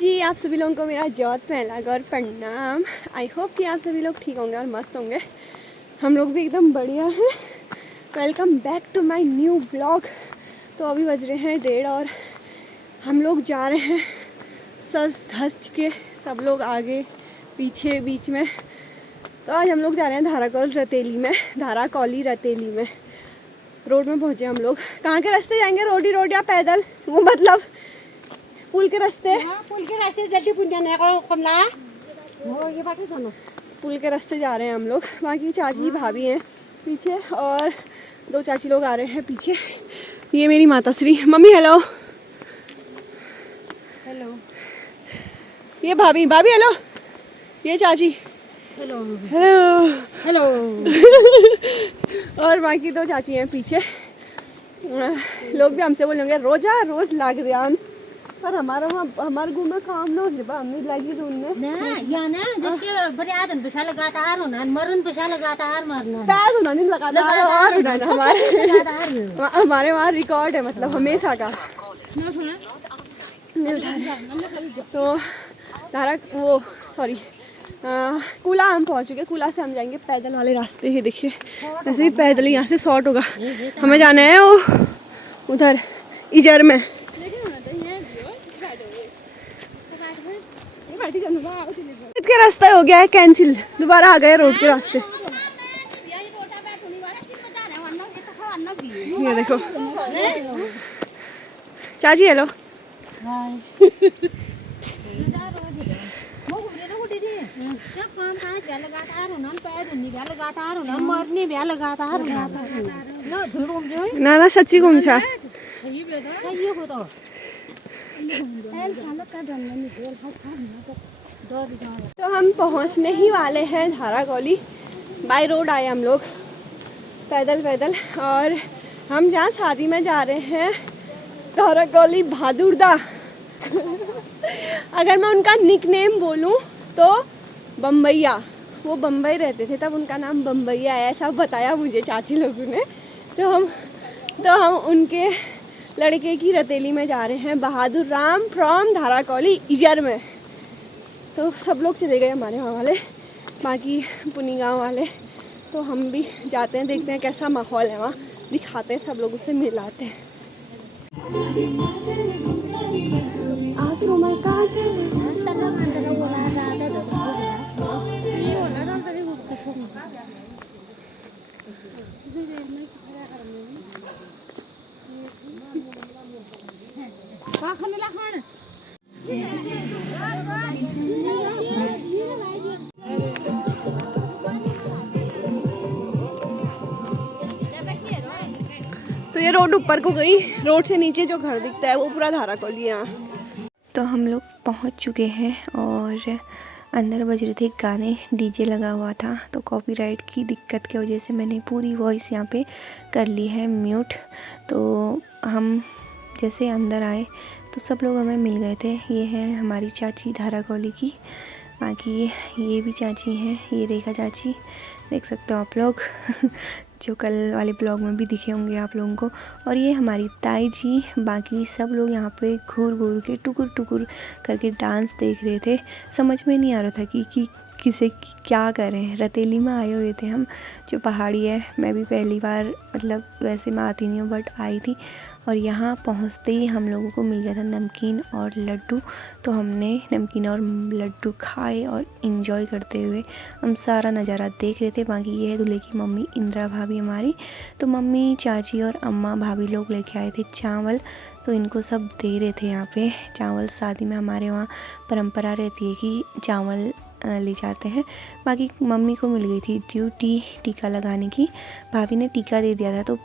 जी आप सभी लोगों को मेरा बहुत पहला गौर प्रणाम। आई होप कि आप सभी लोग ठीक होंगे और मस्त होंगे। हम लोग भी एकदम बढ़िया हैं। Welcome back to my new blog. तो अभी बज रहे हैं 1:30 और हम लोग जा रहे हैं सज धज के, सब लोग आगे पीछे बीच में। तो आज हम लोग जा रहे हैं धाराकौली रतेली में रोड में पहुँचे हम लोग। कहाँ के रास्ते जाएंगे, रोड या पैदल? वो मतलब पुल के रास्ते। पुल के रास्ते जल्दी पुल जाने को कमला हो ये बात सुनो। पुल के रास्ते जा रहे हैं हम लोग। बाकी चाची भाभी हैं पीछे और 2 चाची लोग आ रहे हैं पीछे। ये मेरी माता श्री। Mummy hello. हेलो। ये भाभी हेलो। ये चाची हेलो हेलो हेलो। और बाकी 2 चाची हैं पीछे। लोग भी हमसे बोलेंगे रोज लाग रहा पर हमारे गुम में काम ना होते हमने लगी ढूंढने ना या ना जिसके बड़े आदन पैसा लगाता हार होना, मरन पैसा लगाता हार मरना, पैर होना नहीं लगाता और उड़ाना हमारे वहाँ रिकॉर्ड है, मतलब हमेशा का। तो कूला हम पहुँच चुके। कूला से हम जाएंगे पैदल वाले रास्ते ही। देखिए ऐसे ही पैदल यहाँ से शॉर्ट होगा। हमें जाना है वो उधर इजर में। के रास्ता हो गया है कैंसिल, दोबारा आ गए रोड के रास्ते। ये देखो चाची हेलो। ना सच्ची घूम छा। तो हम पहुंचने ही वाले हैं धाराकौली। बाय रोड आए हम लोग पैदल। और हम जहाँ शादी में जा रहे हैं धाराकौली बहादुरदा। अगर मैं उनका निक नेम बोलूँ तो बम्बैया। वो बम्बई रहते थे तब उनका नाम बम्बैया है, ऐसा बताया मुझे चाची लोगों ने। तो हम उनके लड़के की रतेली में जा रहे हैं, बहादुर राम फ्रॉम धाराकौली इजर में। तो सब लोग चले गए हमारे वहाँ वाले, बाकी पुनी गाँव वाले। तो हम भी जाते हैं, देखते हैं कैसा माहौल है वहाँ, दिखाते हैं, सब लोगों से मिलाते हैं। तो ये रोड ऊपर को गई, रोड से नीचे जो घर दिखता है वो पूरा धाराकौली है। तो हम लोग पहुंच चुके हैं और अंदर बज रहे थे गाने, डीजे लगा हुआ था। तो कॉपीराइट की दिक्कत की वजह से मैंने पूरी वॉइस यहाँ पे कर ली है म्यूट। तो हम जैसे अंदर आए तो सब लोग हमें मिल गए थे। ये है हमारी चाची धाराकौली की, बाकी ये भी चाची हैं, ये रेखा चाची, देख सकते हो आप लोग जो कल वाले ब्लॉग में भी दिखे होंगे आप लोगों को। और ये हमारी ताई जी। बाकी सब लोग यहाँ पे घूर के टुकुर करके डांस देख रहे थे। समझ में नहीं आ रहा था कि किसे क्या करें। रतेली में आए हुए थे हम, जो पहाड़ी है। मैं भी पहली बार, मतलब वैसे मैं आती नहीं हूँ बट आई थी। और यहाँ पहुँचते ही हम लोगों को मिल गया था नमकीन और लड्डू। तो हमने नमकीन और लड्डू खाए और इन्जॉय करते हुए हम सारा नज़ारा देख रहे थे। बाकी ये है दूल्हे की मम्मी इंदिरा भाभी हमारी। तो मम्मी, चाची और अम्मा भाभी लोग लेके आए थे चावल, तो इनको सब दे रहे थे यहाँ पे चावल। शादी में हमारे वहाँ परंपरा रहती है कि चावल ले जाते हैं। बाकी मम्मी को मिल गई थी ड्यूटी टीका लगाने की। भाभी ने टीका दे दिया था तो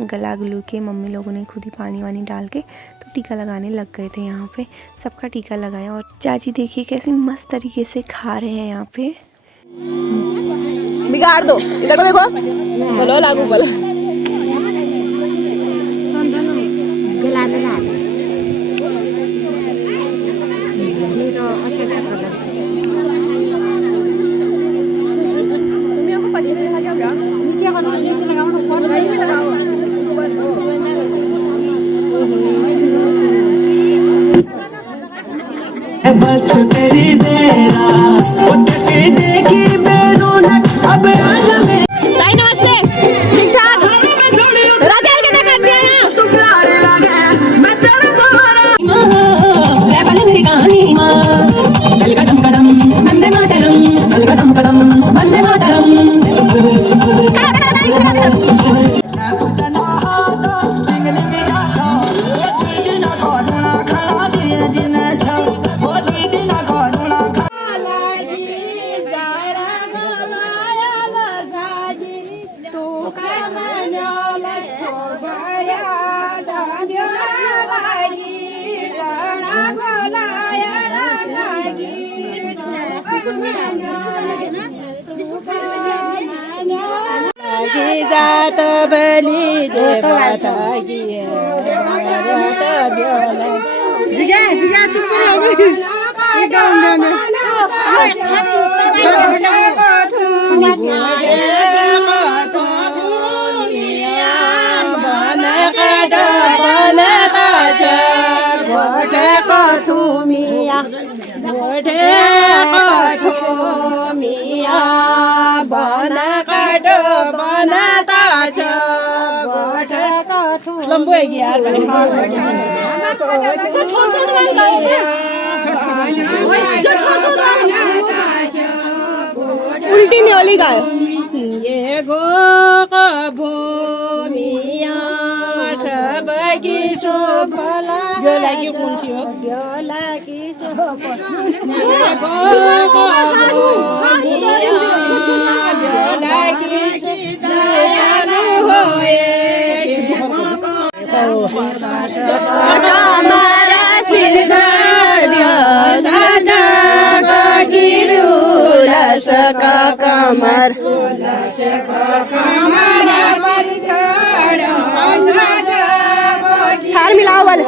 गला गुलू के मम्मी लोगों ने खुद ही पानी वानी डाल के तो टीका लगाने लग गए थे। यहाँ पे सबका टीका लगाया। और चाची देखिए कैसे मस्त तरीके से खा रहे हैं यहाँ पे। बिगाड़ दो, इधर को देखो, बोलो लागू बोलो। गला दला नीचे लगाओ तो कौन लगाओ। बस तेरी देरा देखी मेरू नक अब आज मेरे ताई नमस्ते, ठीक ठाक। राधे के ना कर दिया ना। तू प्यारे लगे मैं तेरा तुम्हारा रे भले मेरी कहानी चल कदम कदम वंदे मातरम चल कदम कदम वंदे मातरम जात बलि देवा जिया जिया चुप रहो ये गाँव में लंबो है यार उल्टी नहीं होली गाय। ये गो भूमिया सबकी शोभला गोला की कौन सी हो गोला की शोभला गोला की शोभला होए हमारा सिरगारिया साजा सका कमर सार मिलाओ वाले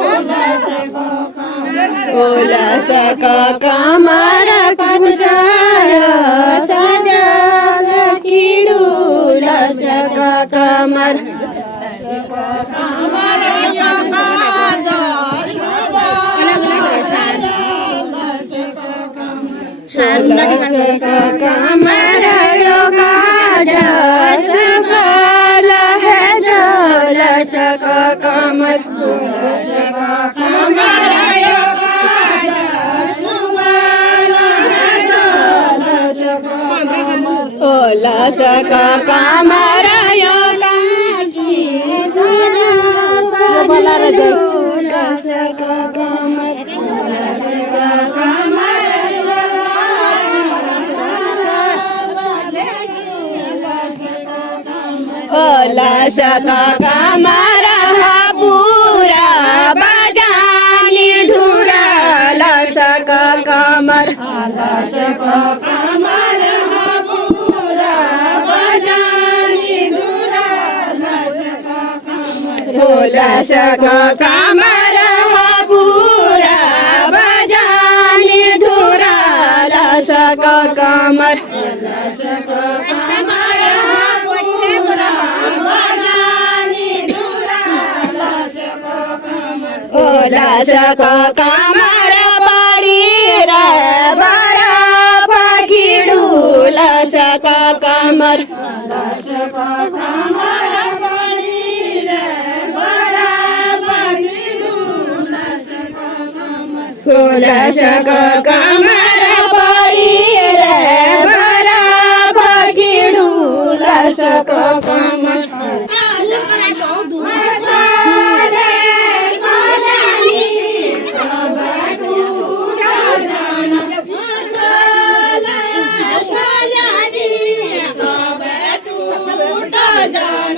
ओला सका कमर साजा कीड़ूला सका कमर कमर योगा जस फल है जल सका कमर ओला सका कमर योगा सका कमर ओला सका कमर पूरा बजानी धुरा ला सका कमर ओला सका कमर पूरा बजानी धुरा ला सका कमर ओला सका कमर बड़ी रे बरा फकीड़ूला सका कमर ओला सका कमर बड़ी रे बरा फकीड़ूला सका कमर जाना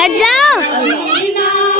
हट जाओ।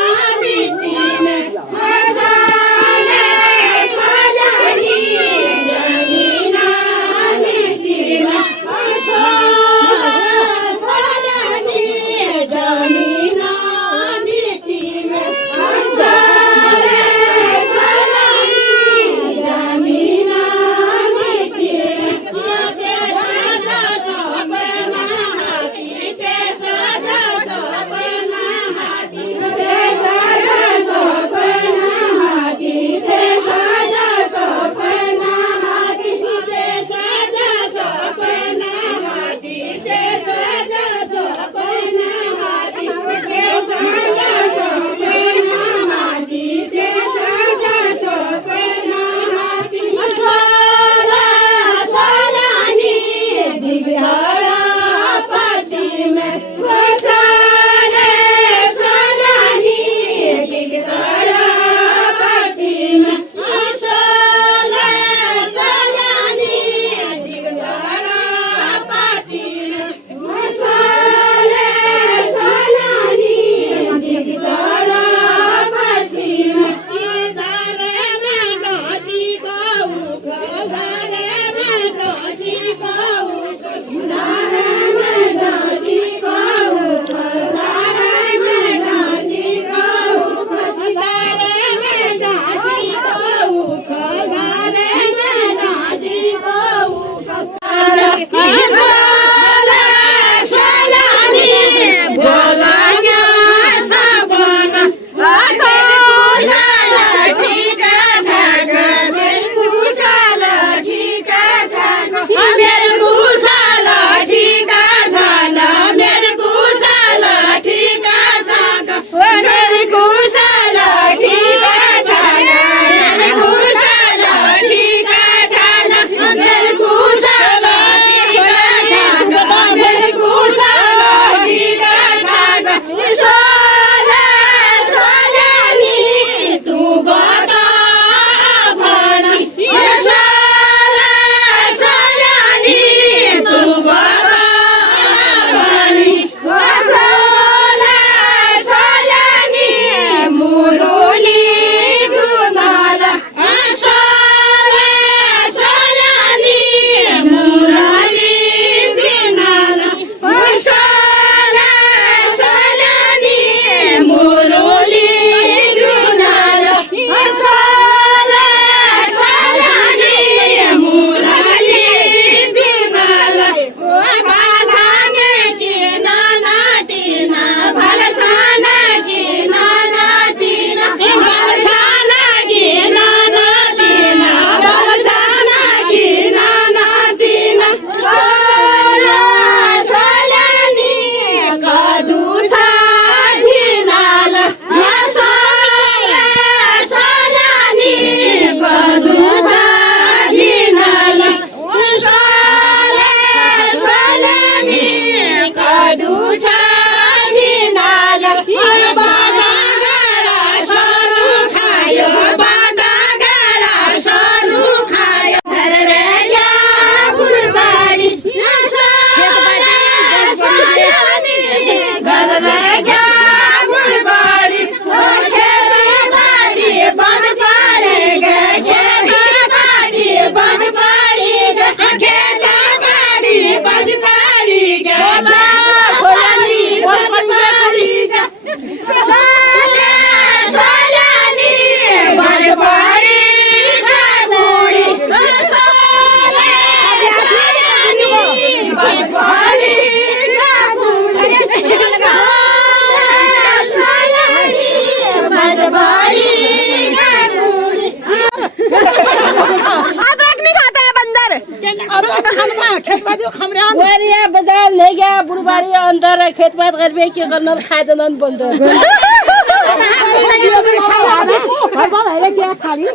बाजार ले गया बुढ़बाड़ी अंदर खेत पात करबे के करना खाए जनन बंद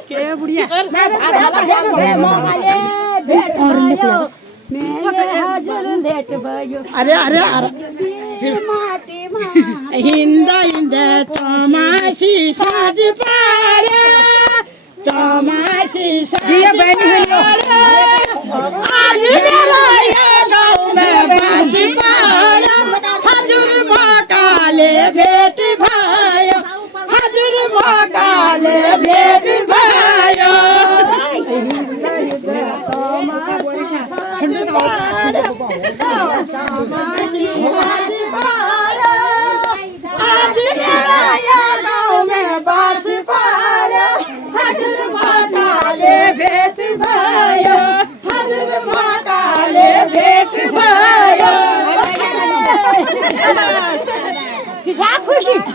के बुढ़िया अरे अरे अरे हिंदा हिंदा तमाशी साज पाड़े तमाशी साज आज मेरा ये गाँव में बाजी पाड़ा हजूर माँ काले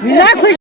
विना खुश